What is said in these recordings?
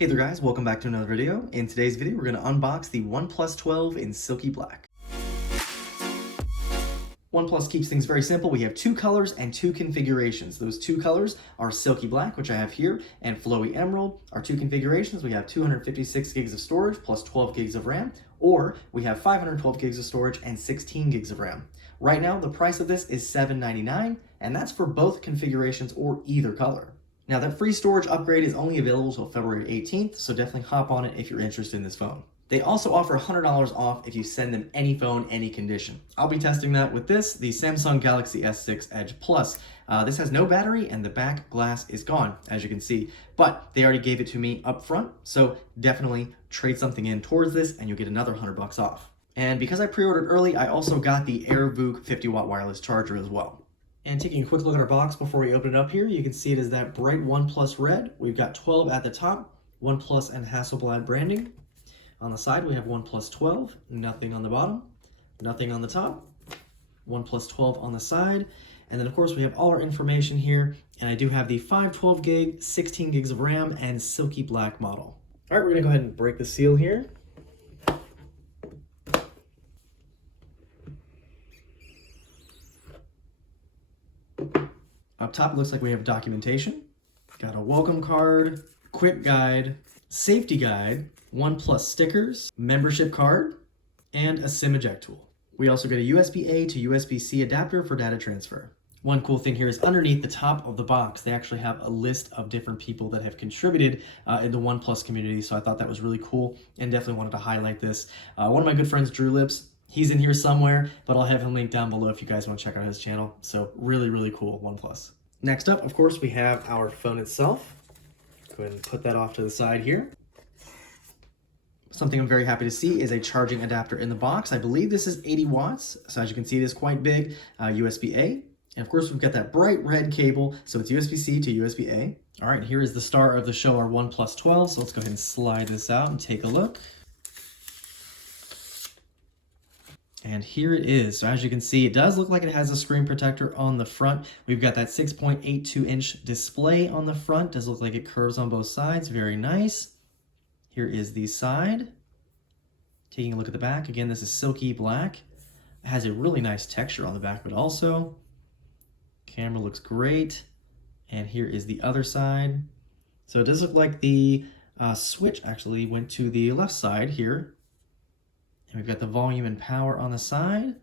Hey there guys, welcome back to another video. In today's video, we're going to unbox the OnePlus 12 in Silky Black. OnePlus keeps things very simple. We have two colors and two configurations. Those two colors are Silky Black, which I have here, and Flowy Emerald. Our two configurations, we have 256 gigs of storage plus 12 gigs of RAM, or we have 512 gigs of storage and 16 gigs of RAM. Right now, the price of this is $799, and that's for both configurations or either color. Now that free storage upgrade is only available until February 18th, so definitely hop on it if you're interested in this phone. They also offer $100 off if you send them any phone, any condition. I'll be testing that with this, the Samsung Galaxy S6 Edge Plus. This has no battery and the back glass is gone, as you can see, but they already gave it to me up front, so definitely trade something in towards this and you'll get another $100 off. And because I pre-ordered early, I also got the AirVook 50-watt wireless charger as well. And taking a quick look at our box before we open it up here, you can see it is that bright OnePlus red. We've got 12 at the top, OnePlus and Hasselblad branding. On the side, we have OnePlus 12, nothing on the bottom, nothing on the top, OnePlus 12 on the side. And then of course we have all our information here. And I do have the 512 gig, 16 gigs of RAM and Silky Black model. All right, we're gonna go ahead and break the seal here. Up top, it looks like we have documentation. Got a welcome card, quick guide, safety guide, OnePlus stickers, membership card, and a SIM eject tool. We also get a USB-A to USB-C adapter for data transfer. One cool thing here is underneath the top of the box, they actually have a list of different people that have contributed in the OnePlus community, so I thought that was really cool and definitely wanted to highlight this. One of my good friends, Drew Lips, he's in here somewhere, but I'll have him linked down below if you guys want to check out his channel. So really, really cool, OnePlus. Next up, of course, we have our phone itself. Go ahead and put that off to the side here. Something I'm very happy to see is a charging adapter in the box. I believe this is 80 watts. So as you can see, it is quite big, USB-A. And of course, we've got that bright red cable. So it's USB-C to USB-A. All right, here is the star of the show, our OnePlus 12. So let's go ahead and slide this out and take a look. And here it is. So as you can see, it does look like it has a screen protector on the front. We've got that 6.82-inch display on the front. Does look like it curves on both sides. Very nice. Here is the side. Taking a look at the back. Again, this is Silky Black. It has a really nice texture on the back, but also camera looks great. And here is the other side. So it does look like the switch actually went to the left side here. And we've got the volume and power on the side.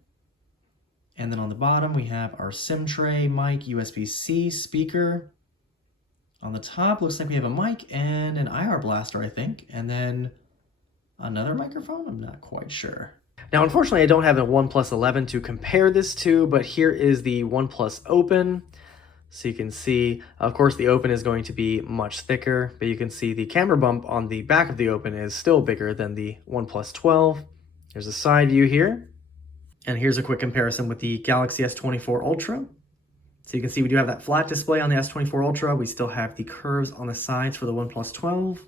And then on the bottom, we have our SIM tray, mic, USB-C, speaker. On the top, looks like we have a mic and an IR blaster, I think. And then another microphone? I'm not quite sure. Now, unfortunately, I don't have a OnePlus 11 to compare this to, but here is the OnePlus Open. So you can see, of course, the Open is going to be much thicker, but you can see the camera bump on the back of the Open is still bigger than the OnePlus 12. There's a side view here. And here's a quick comparison with the Galaxy S24 Ultra. So you can see we do have that flat display on the S24 Ultra. We still have the curves on the sides for the OnePlus 12.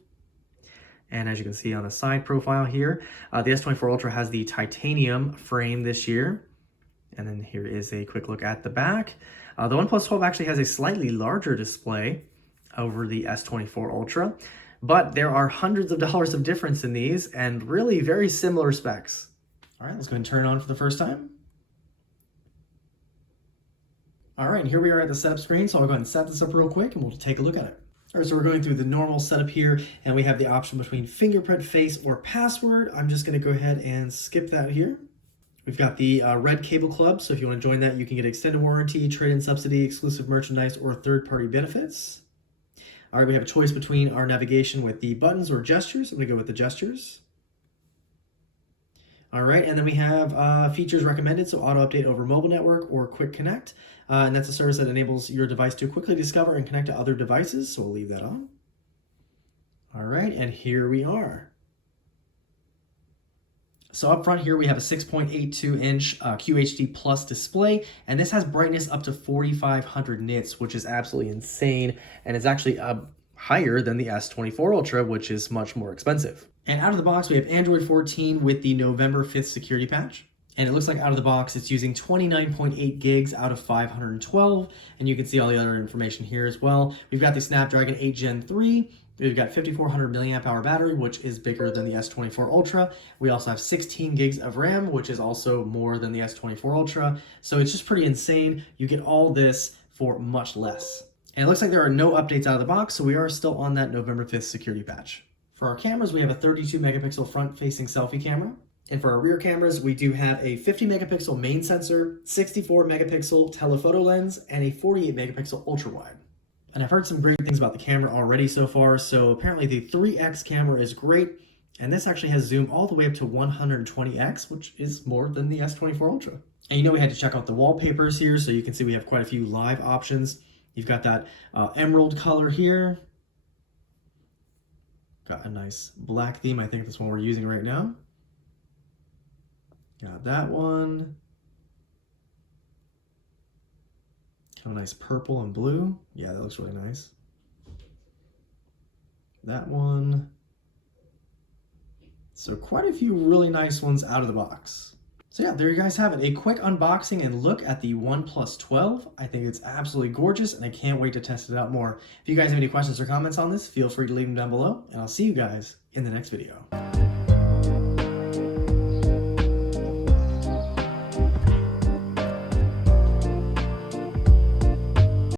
And as you can see on the side profile here, the S24 Ultra has the titanium frame this year. And then here is a quick look at the back. The OnePlus 12 actually has a slightly larger display over the S24 Ultra. But there are hundreds of dollars of difference in these and really very similar specs. All right, let's go ahead and turn it on for the first time. All right, and here we are at the setup screen. So I'll go ahead and set this up real quick and we'll take a look at it. All right, so we're going through the normal setup here and we have the option between fingerprint, face, or password. I'm just gonna go ahead and skip that here. We've got the Red Cable Club. So if you wanna join that, you can get extended warranty, trade-in subsidy, exclusive merchandise, or third-party benefits. All right, we have a choice between our navigation with the buttons or gestures. I'm gonna go with the gestures. All right, and then we have features recommended, so auto update over mobile network or quick connect. And that's a service that enables your device to quickly discover and connect to other devices, so we'll leave that on. All right, and here we are. So up front here, we have a 6.82-inch QHD Plus display, and this has brightness up to 4,500 nits, which is absolutely insane, and it's actually higher than the S24 Ultra, which is much more expensive. And out of the box, we have Android 14 with the November 5th security patch. And it looks like out of the box, it's using 29.8 gigs out of 512, and you can see all the other information here as well. We've got the Snapdragon 8 Gen 3, We've got 5400 milliamp hour battery, which is bigger than the S24 Ultra. We also have 16 gigs of RAM, which is also more than the S24 Ultra. So it's just pretty insane. You get all this for much less. And it looks like there are no updates out of the box, so we are still on that November 5th security patch. For our cameras, we have a 32 megapixel front-facing selfie camera. And for our rear cameras, we do have a 50 megapixel main sensor, 64 megapixel telephoto lens, and a 48 megapixel ultra wide. And I've heard some great things about the camera already so far, so apparently the 3x camera is great, and this actually has zoom all the way up to 120x, which is more than the S24 Ultra. And you know we had to check out the wallpapers here, so you can see we have quite a few live options. You've got that emerald color here. Got a nice black theme, I think that's one we're using right now. Got that one. Kind of nice purple and blue. Yeah, that looks really nice. That one. So quite a few really nice ones out of the box. So yeah, there you guys have it. A quick unboxing and look at the OnePlus 12. I think it's absolutely gorgeous and I can't wait to test it out more. If you guys have any questions or comments on this, feel free to leave them down below and I'll see you guys in the next video.